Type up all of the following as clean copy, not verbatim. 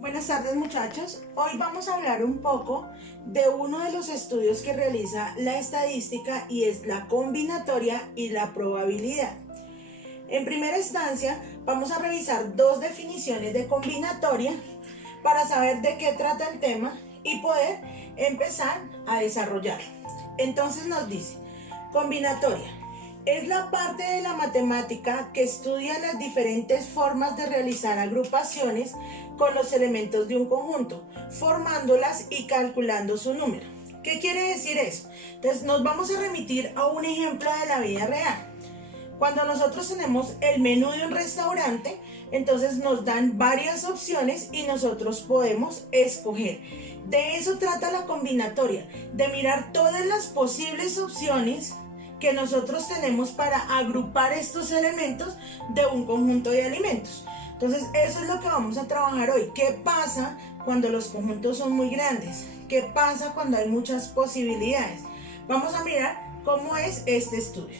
Buenas tardes muchachos, hoy vamos a hablar un poco de uno de los estudios que realiza la estadística y es la combinatoria y la probabilidad. En primera instancia vamos a revisar dos definiciones de combinatoria para saber de qué trata el tema y poder empezar a desarrollarlo. Entonces nos dice, combinatoria es la parte de la matemática que estudia las diferentes formas de realizar agrupaciones con los elementos de un conjunto, formándolas y calculando su número. ¿Qué quiere decir eso? Entonces nos vamos a remitir a un ejemplo de la vida real. Cuando nosotros tenemos el menú de un restaurante, entonces nos dan varias opciones y nosotros podemos escoger. De eso trata la combinatoria, de mirar todas las posibles opciones que nosotros tenemos para agrupar estos elementos de un conjunto de alimentos. Entonces eso es lo que vamos a trabajar hoy. ¿Qué pasa cuando los conjuntos son muy grandes? ¿Qué pasa cuando hay muchas posibilidades? Vamos a mirar cómo es este estudio.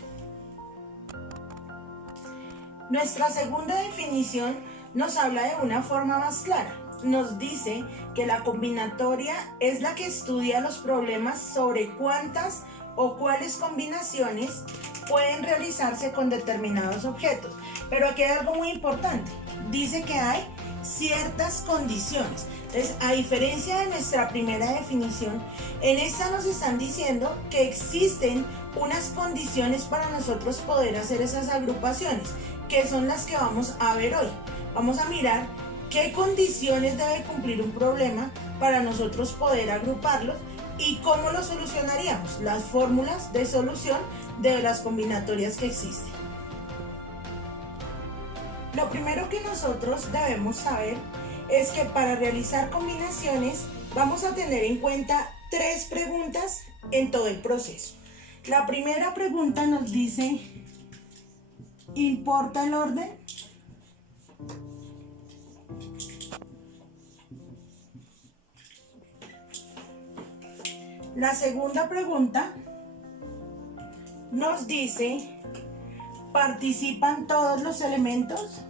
Nuestra segunda definición nos habla de una forma más clara. Nos dice que la combinatoria es la que estudia los problemas sobre cuántas o cuáles combinaciones pueden realizarse con determinados objetos. Pero aquí hay algo muy importante. Dice que hay ciertas condiciones. Entonces, a diferencia de nuestra primera definición, en esta nos están diciendo que existen unas condiciones para nosotros poder hacer esas agrupaciones, que son las que vamos a ver hoy. Vamos a mirar qué condiciones debe cumplir un problema para nosotros poder agruparlos y cómo lo solucionaríamos, las fórmulas de solución de las combinatorias que existen. Lo primero que nosotros debemos saber es que para realizar combinaciones vamos a tener en cuenta tres preguntas en todo el proceso. La primera pregunta nos dice, ¿importa el orden? La segunda pregunta nos dice, ¿participan todos los elementos?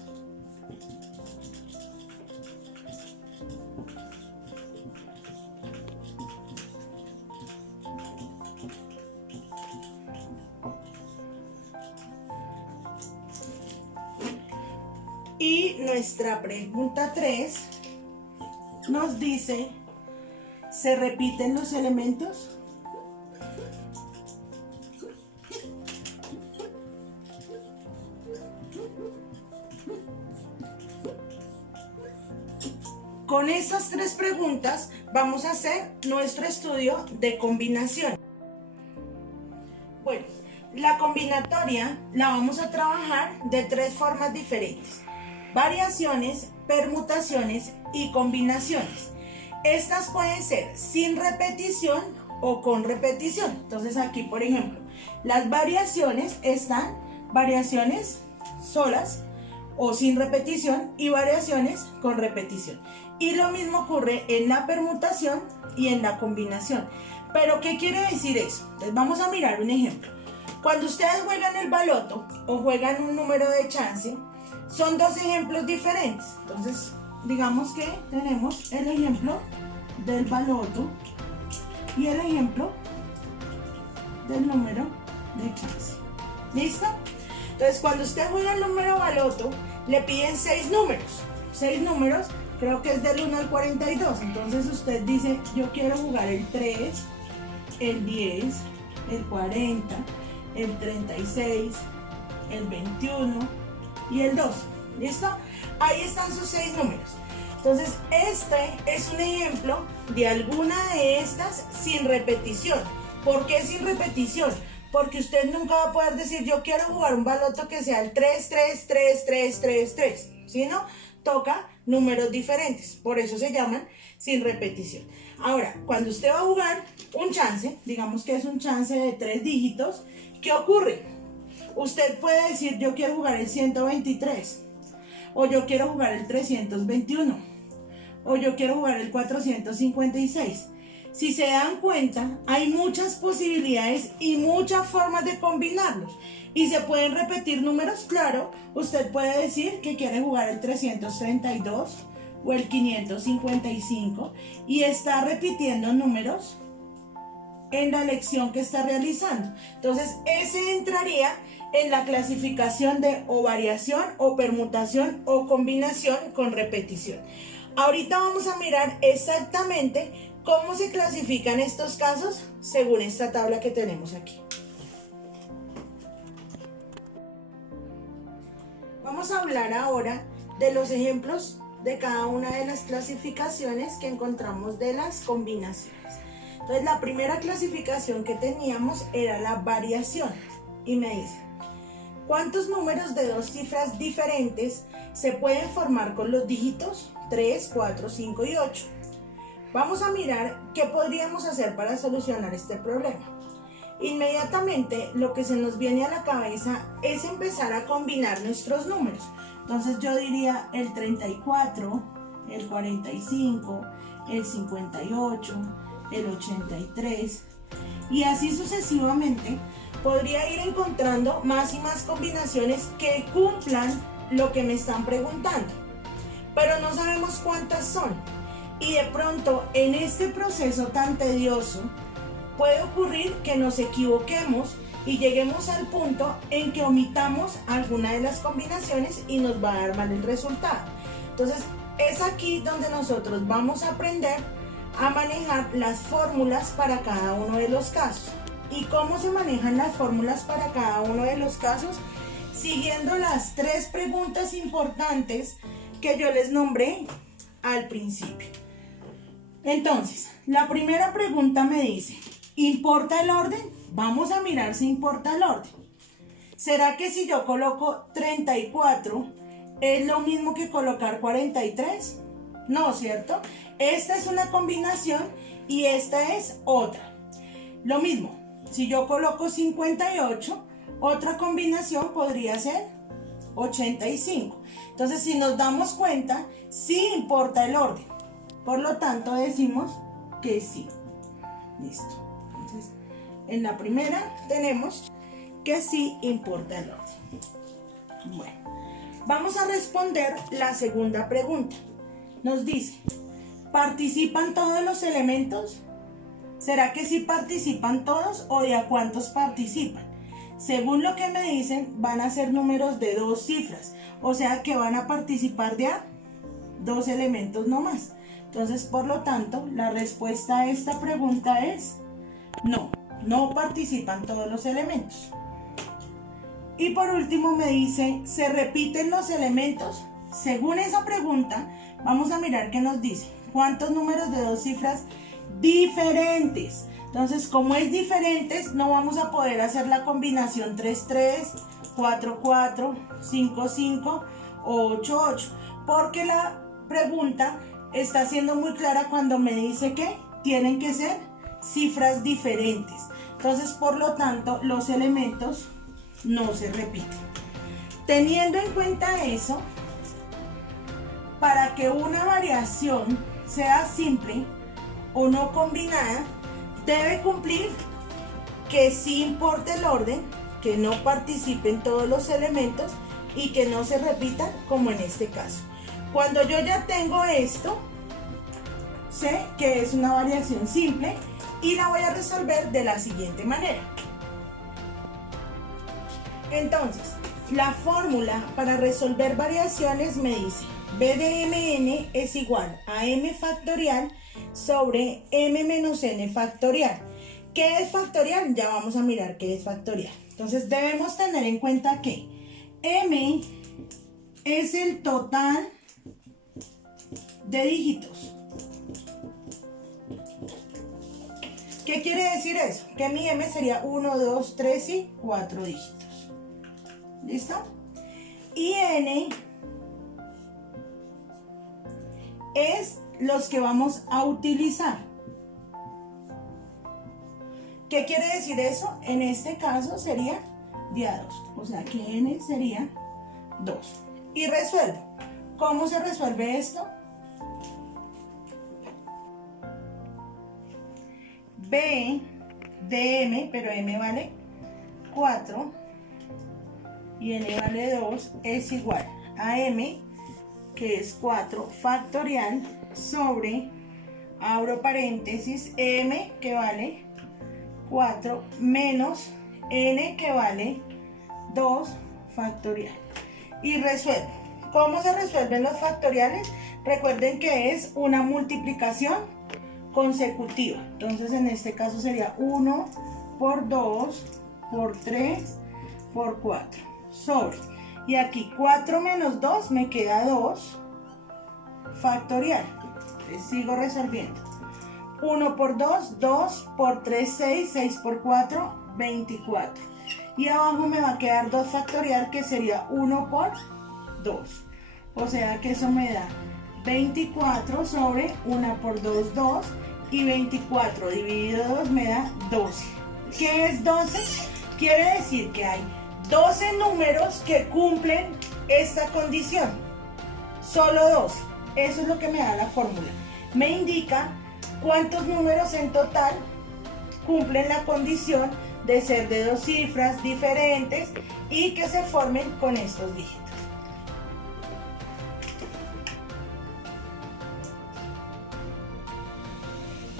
Y nuestra pregunta 3 nos dice, ¿se repiten los elementos? Con estas tres preguntas vamos a hacer nuestro estudio de combinación. Bueno, la combinatoria la vamos a trabajar de tres formas diferentes: variaciones, permutaciones y combinaciones. Estas pueden ser sin repetición o con repetición. Entonces aquí, por ejemplo, las variaciones están variaciones solas o sin repetición y variaciones con repetición. Y lo mismo ocurre en la permutación y en la combinación. ¿Pero qué quiere decir eso? Entonces vamos a mirar un ejemplo. Cuando ustedes juegan el baloto o juegan un número de chance, son dos ejemplos diferentes. Entonces digamos que tenemos el ejemplo del baloto y el ejemplo del número de chance. ¿Listo? Entonces cuando usted juega el número baloto, le piden 6 números. 6 números, creo que es del 1 al 42. Entonces usted dice, yo quiero jugar el 3, el 10, el 40, el 36, el 21 y el 2. ¿Listo? Ahí están sus 6 números. Entonces este es un ejemplo de alguna de estas sin repetición. ¿Por qué sin repetición? Porque usted nunca va a poder decir, yo quiero jugar un baloto que sea el 3, 3, 3, 3, 3, 3. ¿Sí, no? Toca números diferentes. Por eso se llaman sin repetición. Ahora, cuando usted va a jugar un chance, digamos que es un chance de 3 dígitos, ¿qué ocurre? Usted puede decir, yo quiero jugar el 123, o yo quiero jugar el 321, o yo quiero jugar el 456. Si se dan cuenta, hay muchas posibilidades y muchas formas de combinarlos. Y se pueden repetir números, claro. Usted puede decir que quiere jugar el 332 o el 555 y está repitiendo números en la lección que está realizando. Entonces, ese entraría en la clasificación de o variación o permutación o combinación con repetición. Ahorita vamos a mirar exactamente cómo se clasifican estos casos según esta tabla que tenemos aquí. Vamos a hablar ahora de los ejemplos de cada una de las clasificaciones que encontramos de las combinaciones. Entonces, la primera clasificación que teníamos era la variación y me dice, ¿cuántos números de dos cifras diferentes se pueden formar con los dígitos 3, 4, 5 y 8? Vamos a mirar qué podríamos hacer para solucionar este problema. Inmediatamente lo que se nos viene a la cabeza es empezar a combinar nuestros números. Entonces yo diría el 34, el 45, el 58, el 83 y así sucesivamente. Podría ir encontrando más y más combinaciones que cumplan lo que me están preguntando, pero no sabemos cuántas son. Y de pronto en este proceso tan tedioso puede ocurrir que nos equivoquemos y lleguemos al punto en que omitamos alguna de las combinaciones y nos va a dar mal el resultado. Entonces es aquí donde nosotros vamos a aprender a manejar las fórmulas para cada uno de los casos. ¿Y cómo se manejan las fórmulas para cada uno de los casos? Siguiendo las tres preguntas importantes que yo les nombré al principio. Entonces, la primera pregunta me dice, ¿importa el orden? Vamos a mirar si importa el orden. ¿Será que si yo coloco 34 es lo mismo que colocar 43? No, ¿cierto? Esta es una combinación y esta es otra. Lo mismo, si yo coloco 58, otra combinación podría ser 85. Entonces, si nos damos cuenta, sí importa el orden. Por lo tanto, decimos que sí. Listo. Entonces, en la primera tenemos que sí importa el orden. Bueno, vamos a responder la segunda pregunta. Nos dice, ¿participan todos los elementos? ¿Será que sí participan todos o de a cuántos participan? Según lo que me dicen, van a ser números de dos cifras, o sea que van a participar de a dos elementos no más. Entonces, por lo tanto, la respuesta a esta pregunta es no, no participan todos los elementos. Y por último me dice, ¿se repiten los elementos? Según esa pregunta, vamos a mirar qué nos dice. ¿Cuántos números de dos cifras diferentes? Entonces, como es diferentes, no vamos a poder hacer la combinación 3-3, 4-4, 5-5 o 8-8, porque la pregunta está siendo muy clara cuando me dice que tienen que ser cifras diferentes. Entonces, por lo tanto, los elementos no se repiten. Teniendo en cuenta eso, para que una variación sea simple o no combinada, debe cumplir que sí importe el orden, que no participen todos los elementos y que no se repitan como en este caso. Cuando yo ya tengo esto, sé que es una variación simple y la voy a resolver de la siguiente manera. Entonces, la fórmula para resolver variaciones me dice B de mn es igual a m factorial sobre m menos n factorial. ¿Qué es factorial? Ya vamos a mirar qué es factorial. Entonces debemos tener en cuenta que m es el total de dígitos. ¿Qué quiere decir eso? Que mi m sería 1, 2, 3 y 4 dígitos. ¿Listo? Y n es los que vamos a utilizar. ¿Qué quiere decir eso? En este caso sería de a 2. O sea que n sería 2. Y resuelvo. ¿Cómo se resuelve esto? B de m, pero m vale 4 y n vale 2, es igual a m, que es 4 factorial, sobre, abro paréntesis, m que vale 4 menos n que vale 2 factorial. Y resuelvo. ¿Cómo se resuelven los factoriales? Recuerden que es una multiplicación consecutiva. Entonces en este caso sería 1 por 2 por 3 por 4 sobre. Y aquí 4 menos 2 me queda 2 factorial. Entonces sigo resolviendo. 1 por 2, 2 por 3, 6, 6 por 4, 24. Y abajo me va a quedar 2 factorial, que sería 1 por 2. O sea que eso me da 24 sobre 1 por 2, 2. Y 24 dividido 2 me da 12. ¿Qué es 12? Quiere decir que hay 12 números que cumplen esta condición. Solo 12. Eso es lo que me da la fórmula. Me indica cuántos números en total cumplen la condición de ser de dos cifras diferentes y que se formen con estos dígitos.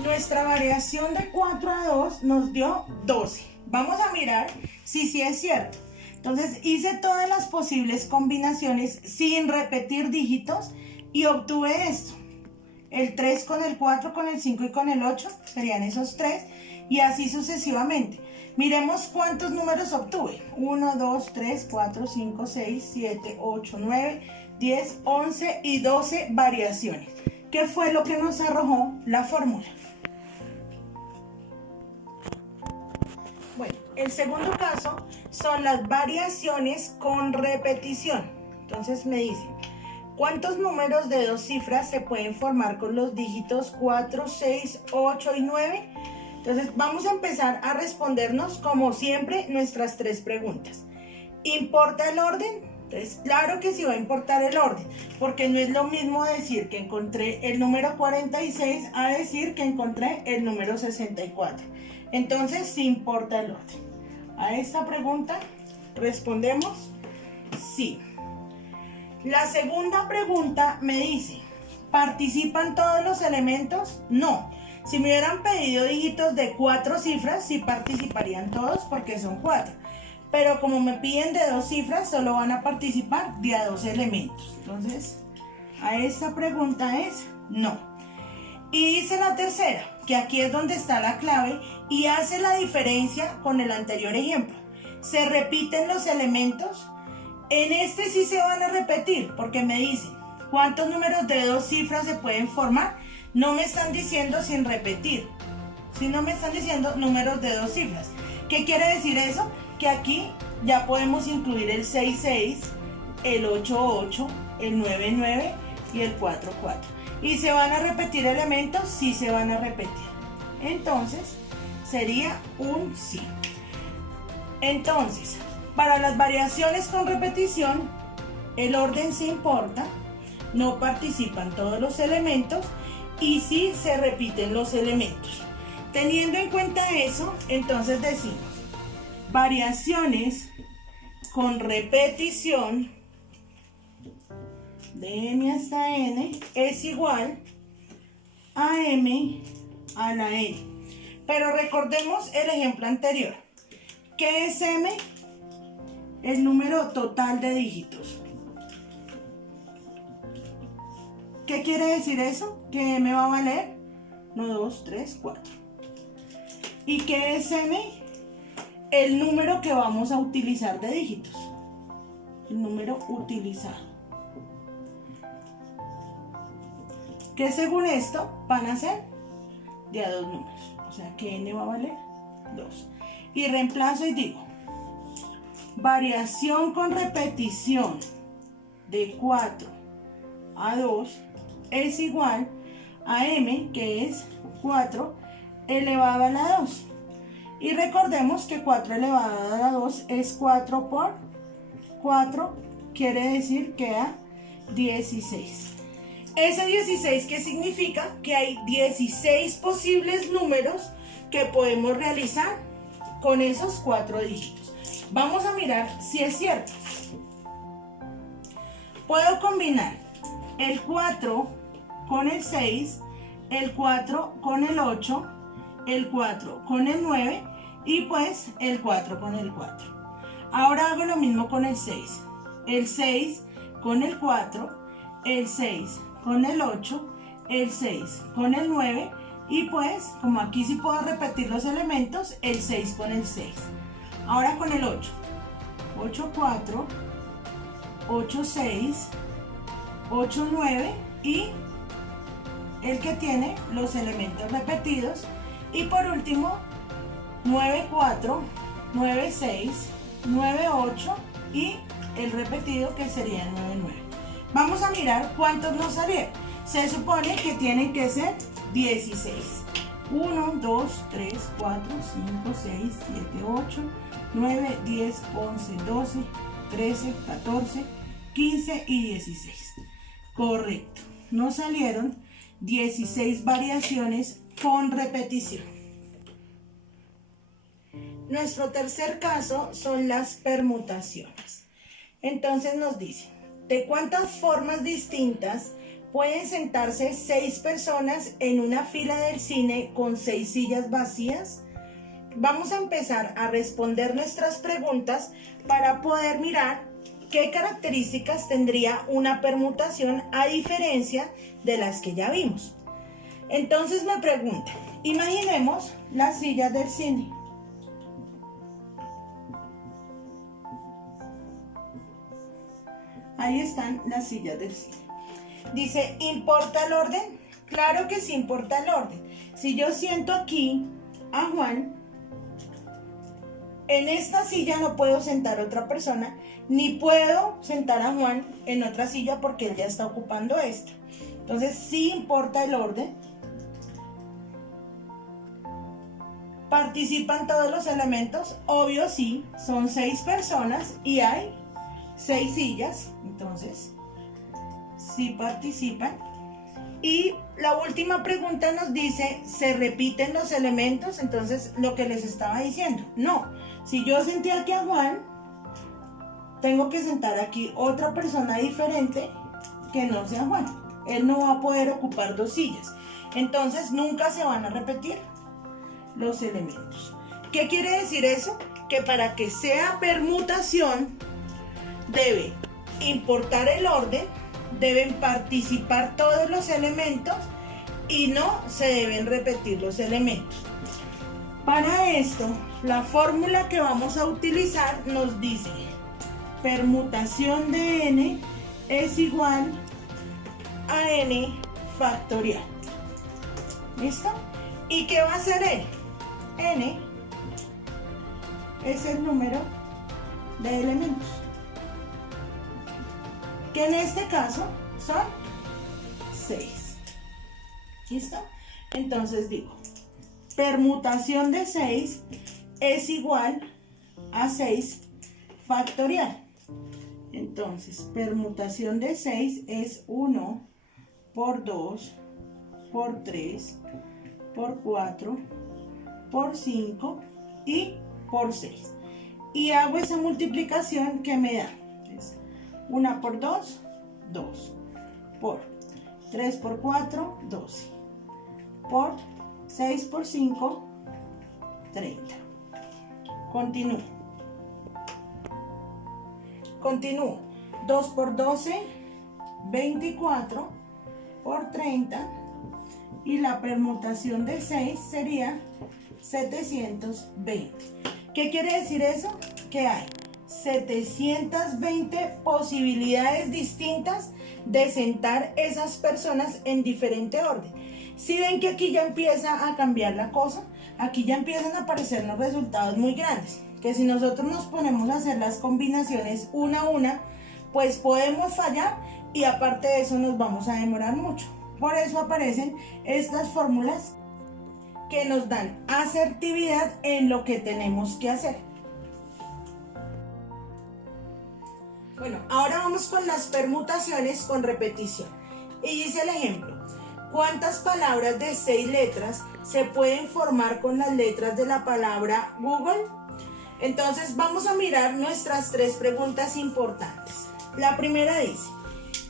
Nuestra variación de 4 a 2 nos dio 12. Vamos a mirar si sí es cierto. Entonces hice todas las posibles combinaciones sin repetir dígitos y obtuve esto. El 3 con el 4, con el 5 y con el 8 serían esos 3 y así sucesivamente. Miremos cuántos números obtuve. 1, 2, 3, 4, 5, 6, 7, 8, 9, 10, 11 y 12 variaciones. ¿Qué fue lo que nos arrojó la fórmula? Bueno, el segundo caso son las variaciones con repetición. Entonces me dicen, ¿cuántos números de dos cifras se pueden formar con los dígitos 4, 6, 8 y 9? Entonces vamos a empezar a respondernos como siempre nuestras tres preguntas. ¿Importa el orden? Entonces claro que sí va a importar el orden, porque no es lo mismo decir que encontré el número 46 a decir que encontré el número 64. Entonces sí importa el orden. A esta pregunta respondemos sí. La segunda pregunta me dice, ¿participan todos los elementos? No. Si me hubieran pedido dígitos de 4 cifras, sí participarían todos porque son 4. Pero como me piden de 2 cifras, solo van a participar de a 2 elementos. Entonces, a esta pregunta es no. Y dice la tercera, que aquí es donde está la clave y hace la diferencia con el anterior ejemplo. ¿Se repiten los elementos? En este sí se van a repetir porque me dicen cuántos números de 2 cifras se pueden formar. No me están diciendo sin repetir, sino me están diciendo números de 2 cifras. ¿Qué quiere decir eso? Que aquí ya podemos incluir el 6,6, el 8,8, el 9,9 y el 4,4. ¿Y se van a repetir elementos? Sí se van a repetir. Entonces, sería un sí. Entonces, para las variaciones con repetición, el orden sí importa, no participan todos los elementos y sí se repiten los elementos. Teniendo en cuenta eso, entonces decimos, variaciones con repetición de m hasta n es igual a m a la n. Pero recordemos el ejemplo anterior. ¿Qué es m? El número total de dígitos. ¿Qué quiere decir eso? Que m va a valer 1, 2, 3, 4. ¿Y qué es n? El número que vamos a utilizar de dígitos. El número utilizado. Que según esto van a ser de a 2 números. O sea que n va a valer 2. Y reemplazo y digo, variación con repetición de 4 a 2 es igual a m, que es 4 elevado a la 2. Y recordemos que 4 elevado a la 2 es 4 por 4, quiere decir que da 16. Ese 16, ¿qué significa? Que hay 16 posibles números que podemos realizar con esos 4 dígitos. Vamos a mirar si es cierto. Puedo combinar el 4 con el 6, el 4 con el 8, el 4 con el 9 y pues el 4 con el 4. Ahora hago lo mismo con el 6 con el 4, el 6 con el 8, el 6 con el 9 y pues como aquí sí puedo repetir los elementos, el 6 con el 6. Ahora con el 8, 8, 4, 8, 6, 8, 9 y el que tiene los elementos repetidos. Y por último, 9, 4, 9, 6, 9, 8 y el repetido que sería 9, 9. Vamos a mirar cuántos nos salieron. Se supone que tienen que ser 16. 1, 2, 3, 4, 5, 6, 7, 8, 9, 10, 11, 12, 13, 14, 15 y 16. Correcto. Nos salieron 16 variaciones con repetición. Nuestro tercer caso son las permutaciones. Entonces nos dice, ¿de cuántas formas distintas pueden sentarse 6 personas en una fila del cine con 6 sillas vacías? Vamos a empezar a responder nuestras preguntas para poder mirar qué características tendría una permutación a diferencia de las que ya vimos. Entonces me pregunta, imaginemos las sillas del cine. Ahí están las sillas del cine. Dice, ¿importa el orden? Claro que sí importa el orden. Si yo siento aquí a Juan, en esta silla no puedo sentar a otra persona, ni puedo sentar a Juan en otra silla porque él ya está ocupando esta. Entonces sí importa el orden. ¿Participan todos los elementos? Obvio sí, son 6 personas y hay 6 sillas, entonces sí participan. Y la última pregunta nos dice, ¿se repiten los elementos? Entonces lo que les estaba diciendo, no, si yo senté aquí a Juan, tengo que sentar aquí otra persona diferente que no sea Juan. Él no va a poder ocupar 2 sillas, entonces nunca se van a repetir los elementos. ¿Qué quiere decir eso? Que para que sea permutación debe importar el orden, deben participar todos los elementos y no se deben repetir los elementos. Para esto, la fórmula que vamos a utilizar nos dice permutación de n es igual a n factorial. ¿Listo? ¿Y qué va a ser n? N es el número de elementos, que en este caso son 6. ¿Listo? Entonces digo, permutación de 6 es igual a 6 factorial. Entonces, permutación de 6 es 1 por 2 por 3 por 4 por 5 y por 6. Y hago esa multiplicación que me da. 1 por 2, 2. Por 3 por 4, 12. Por 6 por 5, 30. Continúo. Continúo. 2 por 12, 24. Por 30. Y la permutación de 6 sería 720. ¿Qué quiere decir eso? Que hay 720 posibilidades distintas de sentar esas personas en diferente orden. Si ven que aquí ya empieza a cambiar la cosa, aquí ya empiezan a aparecer los resultados muy grandes, que si nosotros nos ponemos a hacer las combinaciones una a una, pues podemos fallar y aparte de eso nos vamos a demorar mucho. Por eso aparecen estas fórmulas que nos dan asertividad en lo que tenemos que hacer. Bueno, ahora vamos con las permutaciones con repetición. Y dice el ejemplo, ¿cuántas palabras de 6 letras se pueden formar con las letras de la palabra Google? Entonces vamos a mirar nuestras 3 preguntas importantes. La primera dice,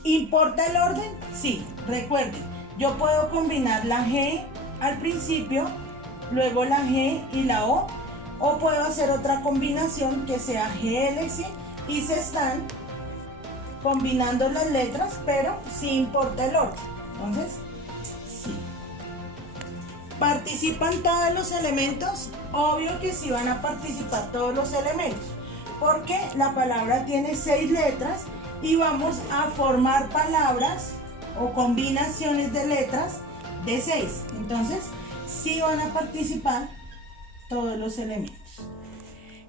¿importa el orden? Sí, recuerden, yo puedo combinar la G al principio, luego la G y la O puedo hacer otra combinación que sea GLC y se están combinando las letras, pero sí importa el orden. Entonces, sí. ¿Participan todos los elementos? Obvio que sí van a participar todos los elementos, porque la palabra tiene 6 letras y vamos a formar palabras o combinaciones de letras de 6. Entonces, sí van a participar todos los elementos.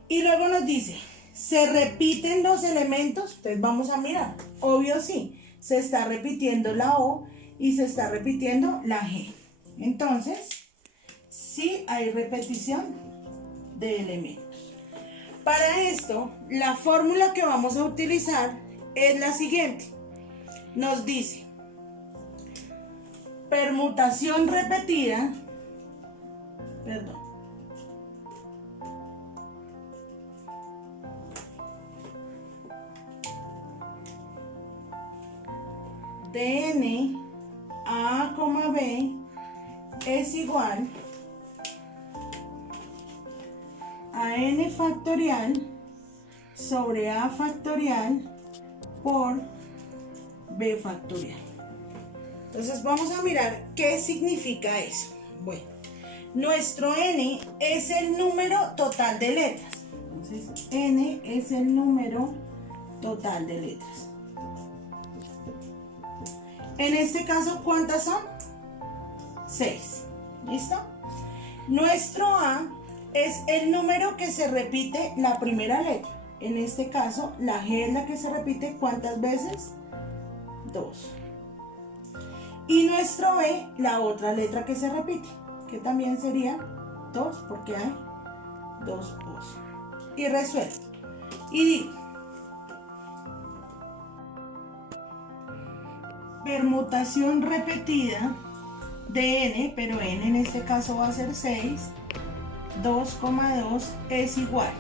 Y luego nos dice, ¿se repiten los elementos? Entonces vamos a mirar. Obvio sí, se está repitiendo la O y se está repitiendo la G. Entonces, sí hay repetición de elementos. Para esto, la fórmula que vamos a utilizar es la siguiente. Nos dice, permutación repetida, de n a, b es igual a n factorial sobre a factorial por b factorial. Entonces vamos a mirar qué significa eso. Bueno, nuestro n es el número total de letras. Entonces n es el número total de letras. En este caso, ¿cuántas son? 6. ¿Listo? Nuestro A es el número que se repite la primera letra. En este caso, la G es la que se repite ¿cuántas veces? 2. Y nuestro B, la otra letra que se repite, que también sería 2, porque hay 2 O's. Y resuelvo. Y digo, permutación repetida de n, pero n en este caso va a ser 6, 2,2 es igual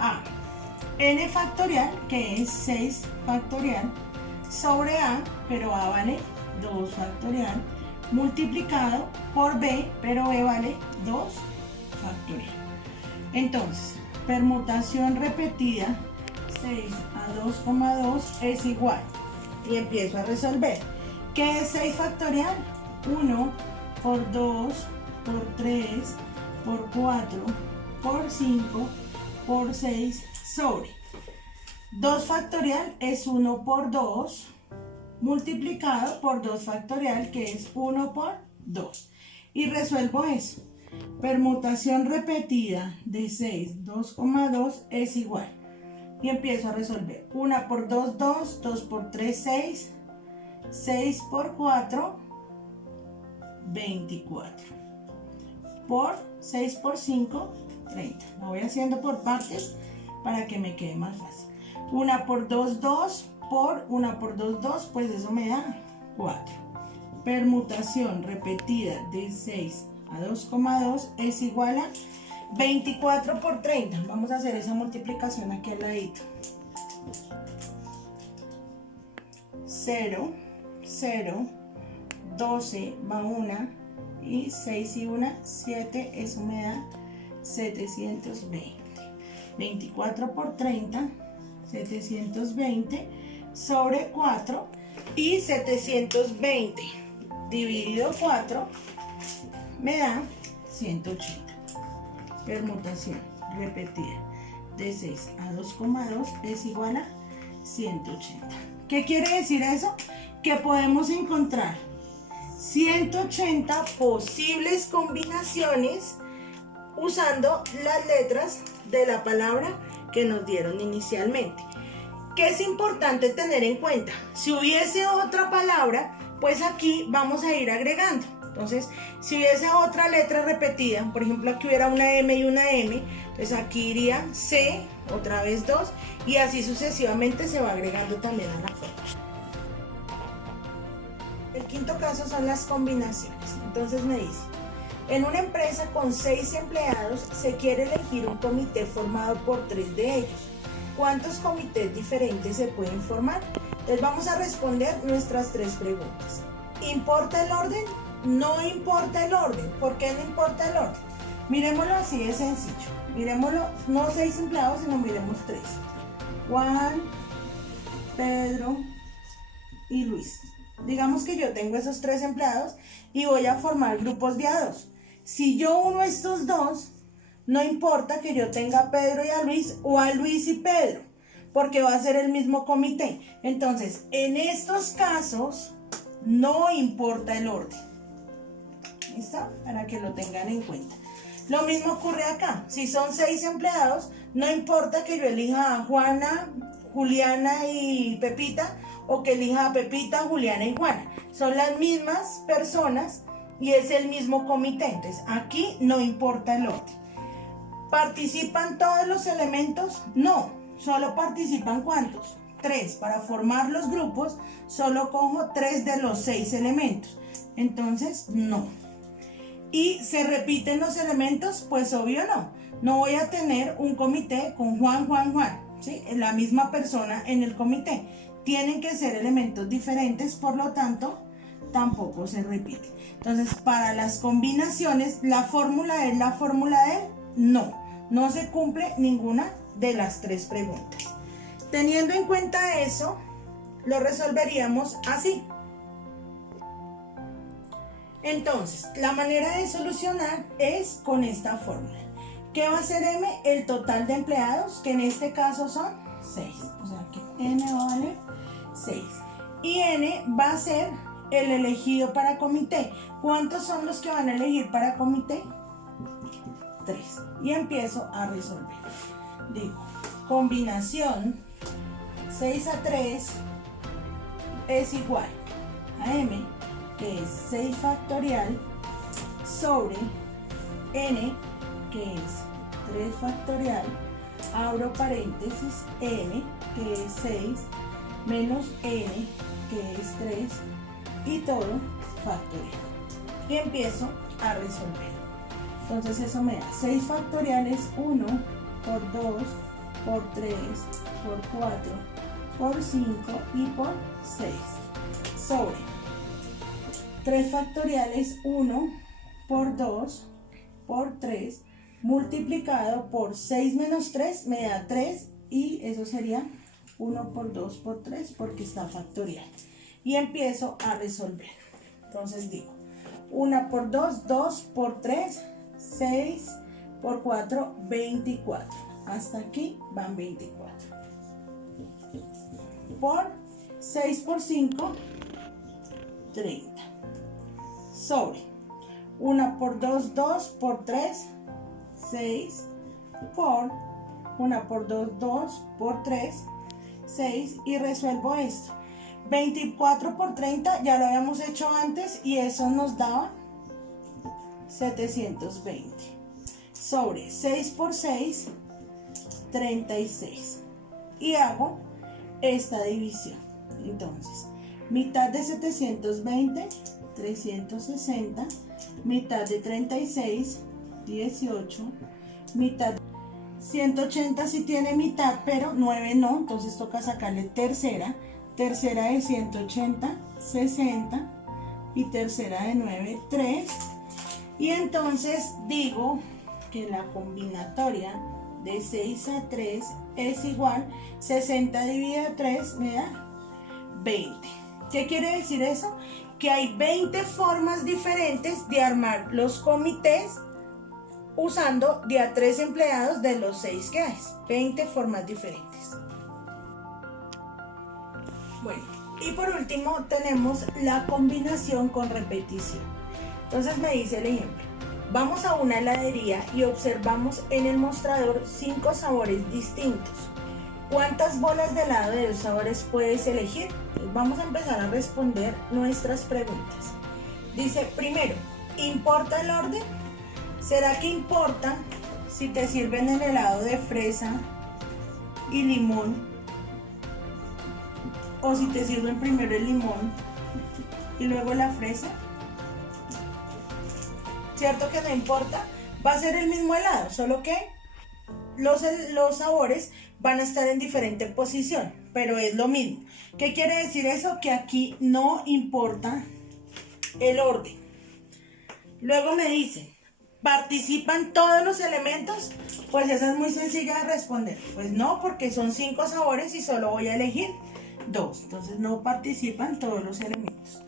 a n factorial, que es 6 factorial, sobre a, pero a vale 2 factorial, multiplicado por b, pero b vale 2 factorial. Entonces, permutación repetida 6 a 2,2 es igual. Y empiezo a resolver. ¿Qué es 6 factorial? 1 por 2 por 3 por 4 por 5 por 6 sobre 2 factorial es 1 por 2 multiplicado por 2 factorial, que es 1 por 2. Y resuelvo eso. Permutación repetida de 6, 2,2 es igual. Y empiezo a resolver. 1 por 2, 2, 2 por 3, 6, 6 por 4, 24. Por 6 por 5, 30. Lo voy haciendo por partes para que me quede más fácil. 1 por 2, 2, por 1 por 2, 2, pues eso me da 4. Permutación repetida de 6 a 2,2 es igual a 24 por 30. Vamos a hacer esa multiplicación aquí al ladito. 0, 0, 12 va 1 y 6 y 1, 7, eso me da 720. 24 por 30, 720 sobre 4 y 720 dividido 4 me da 180. Permutación repetida de 6 a 2,2 es igual a 180. ¿Qué quiere decir eso? Que podemos encontrar 180 posibles combinaciones usando las letras de la palabra que nos dieron inicialmente. ¿Qué es importante tener en cuenta? Si hubiese otra palabra, pues aquí vamos a ir agregando. Entonces, si hubiese otra letra repetida, por ejemplo, aquí hubiera una M y una M, entonces aquí iría C, otra vez 2, y así sucesivamente se va agregando también a la forma. quinto caso son las combinaciones. Entonces me dice, en una empresa con 6 empleados se quiere elegir un comité formado por 3 de ellos. ¿Cuántos comités diferentes se pueden formar? Entonces vamos a responder nuestras 3 preguntas. ¿Importa el orden? No importa el orden. ¿Por qué no importa el orden? Miremoslo así de sencillo. Miremoslo, no 6 empleados, sino miremos 3. Juan, Pedro y Luis. Digamos que yo tengo esos 3 empleados y voy a formar grupos de a 2. Si yo uno a estos 2, no importa que yo tenga a Pedro y a Luis o a Luis y Pedro, porque va a ser el mismo comité. Entonces, en estos casos, no importa el orden. ¿Listo? Para que lo tengan en cuenta. Lo mismo ocurre acá. Si son 6 empleados, no importa que yo elija a Juana, Juliana y Pepita, o que elija a Pepita, Juliana y Juana. Son las mismas personas y es el mismo comité. Entonces, aquí no importa el orden. ¿Participan todos los elementos? No, solo participan ¿cuántos? 3. Para formar los grupos, solo cojo 3 de los 6 elementos. Entonces, no. ¿Y se repiten los elementos? Pues obvio no. No voy a tener un comité con Juan, Juan, Juan, ¿sí? La misma persona en el comité. Tienen que ser elementos diferentes, por lo tanto, tampoco se repite. Entonces, para las combinaciones, ¿la fórmula es la fórmula de? No se cumple ninguna de las 3 preguntas. Teniendo en cuenta eso, lo resolveríamos así. Entonces, la manera de solucionar es con esta fórmula. ¿Qué va a ser M? El total de empleados, que en este caso son 6. O sea que N vale 6. Y N va a ser el elegido para comité. ¿Cuántos son los que van a elegir para comité? 3. Y empiezo a resolver. Digo, combinación 6 a 3 es igual a M, que es 6 factorial, sobre N, que es 3 factorial, abro paréntesis, M, que es 6, menos N, que es 3, y todo factorial. Y empiezo a resolver. Entonces eso me da 6 factorial es 1 por 2 por 3 por 4 por 5 y por 6 sobre 3 factorial es 1 por 2 por 3 multiplicado por 6 menos 3 me da 3 y eso sería 1 por 2 por 3 porque está factorial. Y empiezo a resolver. Entonces digo 1 por 2, 2 por 3, 6 por 4, 24. Hasta aquí van 24. Por 6 por 5, 30. Sobre 1 por 2, 2 por 3, 6 por 1 por 2, 2 por 3, 6 y resuelvo esto. 24 por 30 ya lo habíamos hecho antes y eso nos daba 720. Sobre 6 por 6, 36. Y hago esta división. Entonces, mitad de 720, 360. Mitad de 36, 18. Mitad de 180 si tiene mitad, pero 9 no. Entonces toca sacarle tercera. Tercera de 180, 60. Y tercera de 9, 3. Y entonces digo que la combinatoria de 6 a 3 es igual, 60 dividido 3 me da 20. ¿Qué quiere decir eso? Que hay 20 formas diferentes de armar los comités usando de a 3 empleados de los 6 que hay. 20 formas diferentes. Bueno, y por último tenemos la combinación con repetición. Entonces me dice el ejemplo. Vamos a una heladería y observamos en el mostrador 5 sabores distintos. ¿Cuántas bolas de helado de los sabores puedes elegir? Pues vamos a empezar a responder nuestras preguntas. Dice, primero, ¿importa el orden? ¿Será que importa si te sirven el helado de fresa y limón? O si te sirven primero el limón y luego la fresa. ¿Cierto que no importa? Va a ser el mismo helado, solo que los sabores van a estar en diferente posición, pero es lo mismo. ¿Qué quiere decir eso? Que aquí no importa el orden. Luego me dicen, ¿participan todos los elementos? Pues esa es muy sencilla de responder. Pues no, porque son 5 sabores y solo voy a elegir 2. Entonces no participan todos los elementos.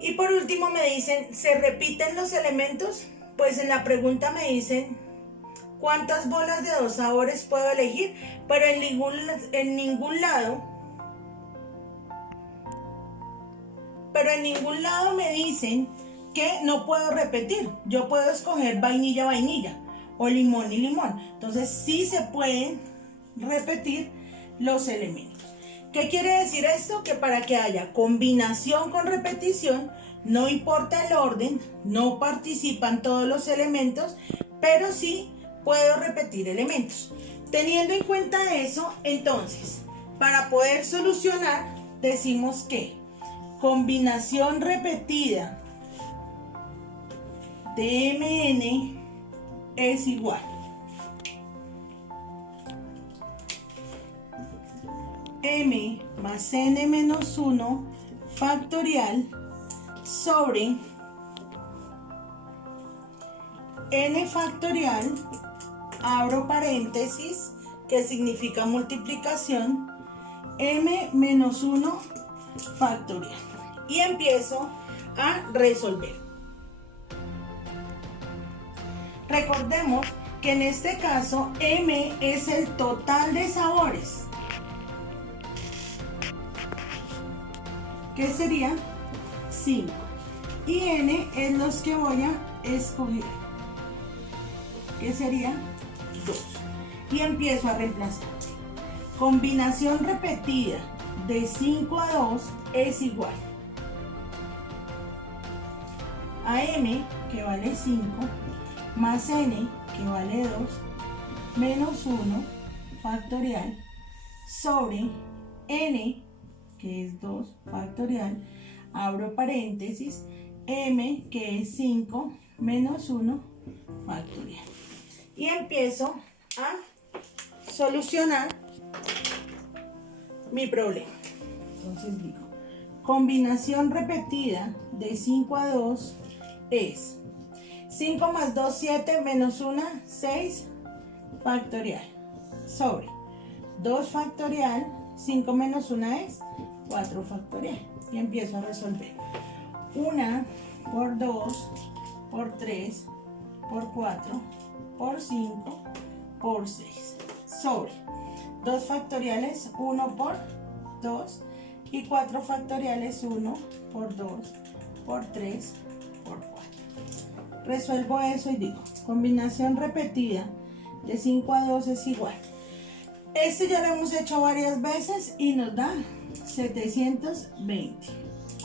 Y por último me dicen, ¿se repiten los elementos? Pues en la pregunta me dicen, ¿cuántas bolas de 2 sabores puedo elegir? Pero en ningún lado me dicen que no puedo repetir. Yo puedo escoger vainilla, vainilla o limón y limón. Entonces sí se pueden repetir los elementos. ¿Qué quiere decir esto? Que para que haya combinación con repetición, no importa el orden, no participan todos los elementos, pero sí puedo repetir elementos. Teniendo en cuenta eso, entonces, para poder solucionar, decimos que combinación repetida de Mn es igual M más N menos 1 factorial sobre N factorial, abro paréntesis, que significa multiplicación, M menos 1 factorial. Y empiezo a resolver. Recordemos que en este caso M es el total de sabores, que sería 5, y N es los que voy a escoger, que sería 2, y empiezo a reemplazar. Combinación repetida de 5 a 2 es igual a M, que vale 5, más N, que vale 2, menos 1 factorial sobre N, que es 2 factorial, abro paréntesis, M, que es 5, menos 1 factorial. Y empiezo a solucionar mi problema. Entonces digo, combinación repetida de 5 a 2 es 5 más 2, 7, menos 1, 6 factorial, sobre 2 factorial, 5 menos 1 es 4 factorial. Y empiezo a resolver. 1 por 2 por 3 por 4 por 5 por 6 sobre 2 factoriales, 1 por 2, y 4 factoriales, 1 por 2 por 3 por 4. Resuelvo eso y digo, combinación repetida de 5 a 2 es igual. Este ya lo hemos hecho varias veces y nos da 720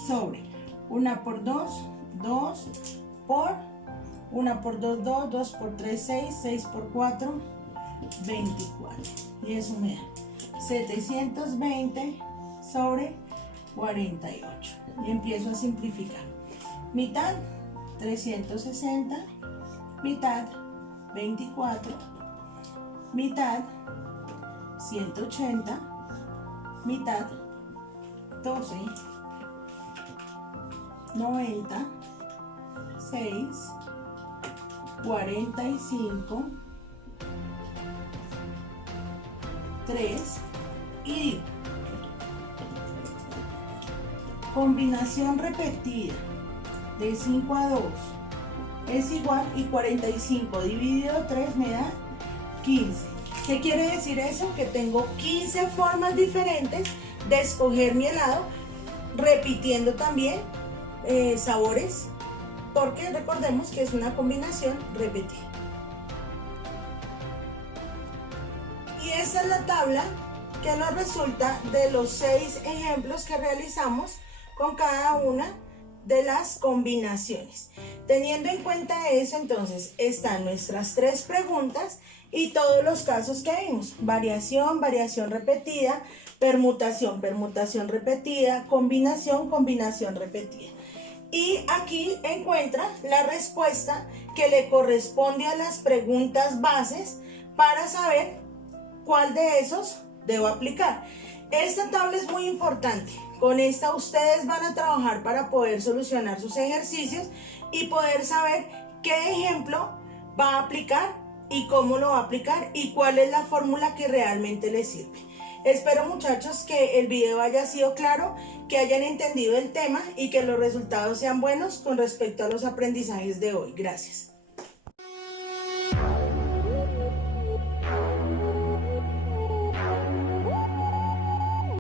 sobre 1 por 2, 2 por 1 por 2, 2, 2 por 3, 6, 6 por 4, 24. Y eso me da 720 sobre 48. Y empiezo a simplificar. Mitad 360, mitad 24, mitad 180, mitad 12, 90, 6, 45, 3 y digo, combinación repetida de 5 a 2 es igual, y 45 dividido 3 me da 15. ¿Qué quiere decir eso? Que tengo 15 formas diferentes de escoger mi helado, repitiendo también sabores, porque recordemos que es una combinación repetida. Y esta es la tabla que nos resulta de los 6 ejemplos que realizamos con cada una de las combinaciones. Teniendo en cuenta eso, entonces están nuestras 3 preguntas y todos los casos que vimos: variación, variación repetida, permutación, permutación repetida, combinación, combinación repetida. Y aquí encuentra la respuesta que le corresponde a las preguntas bases para saber cuál de esos debo aplicar. Esta tabla es muy importante. Con esta ustedes van a trabajar para poder solucionar sus ejercicios y poder saber qué ejemplo va a aplicar y cómo lo va a aplicar y cuál es la fórmula que realmente les sirve. Espero, muchachos, que el video haya sido claro, que hayan entendido el tema y que los resultados sean buenos con respecto a los aprendizajes de hoy. Gracias.